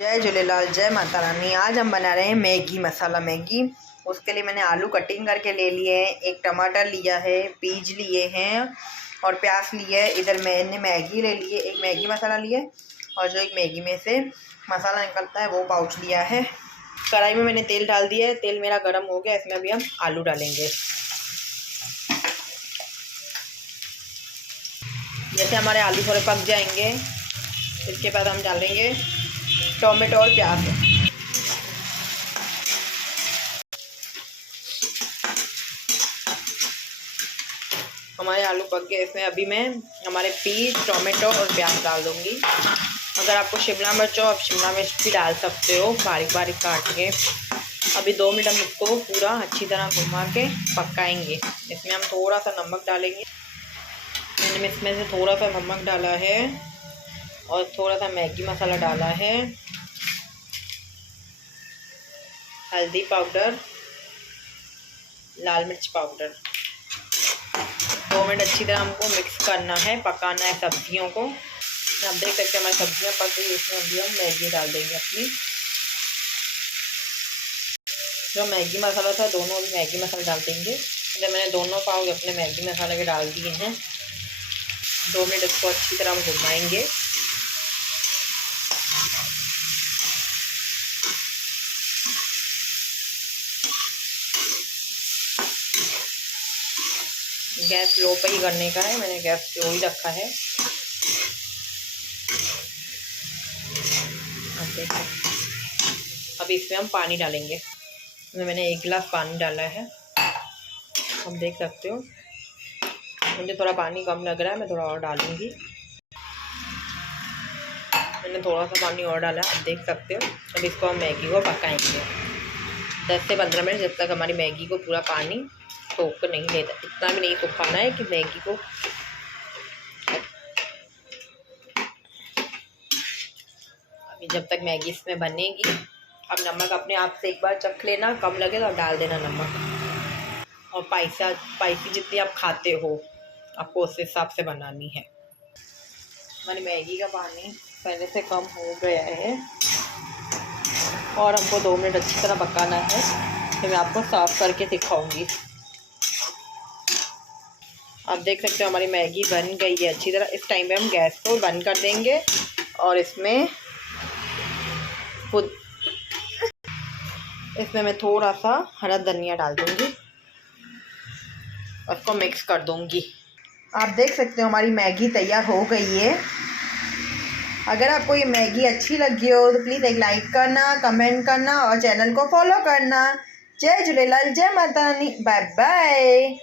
जय झूलेलाल, जय माता रानी। आज हम बना रहे हैं मैगी मसाला मैगी। उसके लिए मैंने आलू कटिंग करके ले लिए हैं, एक टमाटर लिया है, बीज लिए हैं और प्याज लिए है। इधर मैंने मैगी ले लिए, एक मैगी मसाला लिया और जो एक मैगी में से मसाला निकलता है वो पाउच लिया है। कढ़ाई में मैंने तेल डाल दिया है, तेल मेरा गर्म हो गया। इसमें अभी हम आलू डालेंगे। जैसे हमारे आलू थोड़े पक जाएंगे इसके बाद हम डालेंगे टोमेटो और प्याज। हमारे आलू पक गए। इसमें अभी मैं हमारे बीज, टोमेटो और प्याज डाल दूँगी। अगर आपको शिमला मिर्च हो आप शिमला मिर्च भी डाल सकते हो बारीक बारीक काट के। अभी 2 मिनट हम इसको पूरा अच्छी तरह घुमा के पकाएंगे। इसमें हम थोड़ा सा नमक डालेंगे। मैंने इसमें से थोड़ा सा नमक डाला है और थोड़ा सा मैगी मसाला डाला है, हल्दी पाउडर, लाल मिर्च पाउडर। 2 मिनट अच्छी तरह हमको मिक्स करना है, पकाना है सब्जियों को। आप देख सकते हैं हमारी सब्जियां पक गई। इसमें अभी हम मैगी डाल देंगे अपनी। जो मैगी मसाला था दोनों अभी मैगी मसाला डाल देंगे। तो मैंने दोनों पाउच अपने मैगी मसाले के डाल दिए हैं। 2 मिनट इसको अच्छी तरह हम घुमाएंगे। गैस लो पे ही करने का है, मैंने गैस लो ही रखा है। अभी इसमें हम पानी डालेंगे। इसमें मैंने 1 गिलास पानी डाला है। आप देख सकते हो मुझे थोड़ा पानी कम लग रहा है, मैं थोड़ा और डालूंगी। मैंने थोड़ा सा पानी और डाला, आप देख सकते हो। अब इसको हम मैगी को पकाएंगे 10 से 15 मिनट, जब तक हमारी मैगी को पूरा पानी सोख नहीं लेता। इतना भी नहीं सुखाना है कि मैगी को अभी जब तक मैगी इसमें बनेगी। अब नमक अपने आप से एक बार चख लेना, कम लगे तो डाल देना नमक। और स्पाइसी जितनी आप खाते हो आपको उस हिसाब से बनानी है। हमारी मैगी का पानी पहले से कम हो गया है और हमको 2 मिनट अच्छी तरह पकाना है। फिर मैं आपको साफ़ करके दिखाऊंगी। आप देख सकते हो हमारी मैगी बन गई है अच्छी तरह। इस टाइम पे हम गैस को बंद कर देंगे और इसमें मैं थोड़ा सा हरा धनिया डाल दूंगी और इसको मिक्स कर दूंगी। आप देख सकते हो हमारी मैगी तैयार हो गई है। अगर आपको ये मैगी अच्छी लगी हो तो प्लीज़ एक लाइक करना, कमेंट करना और चैनल को फॉलो करना। जय झूलेलाल, जय माता रानी, बाय बाय।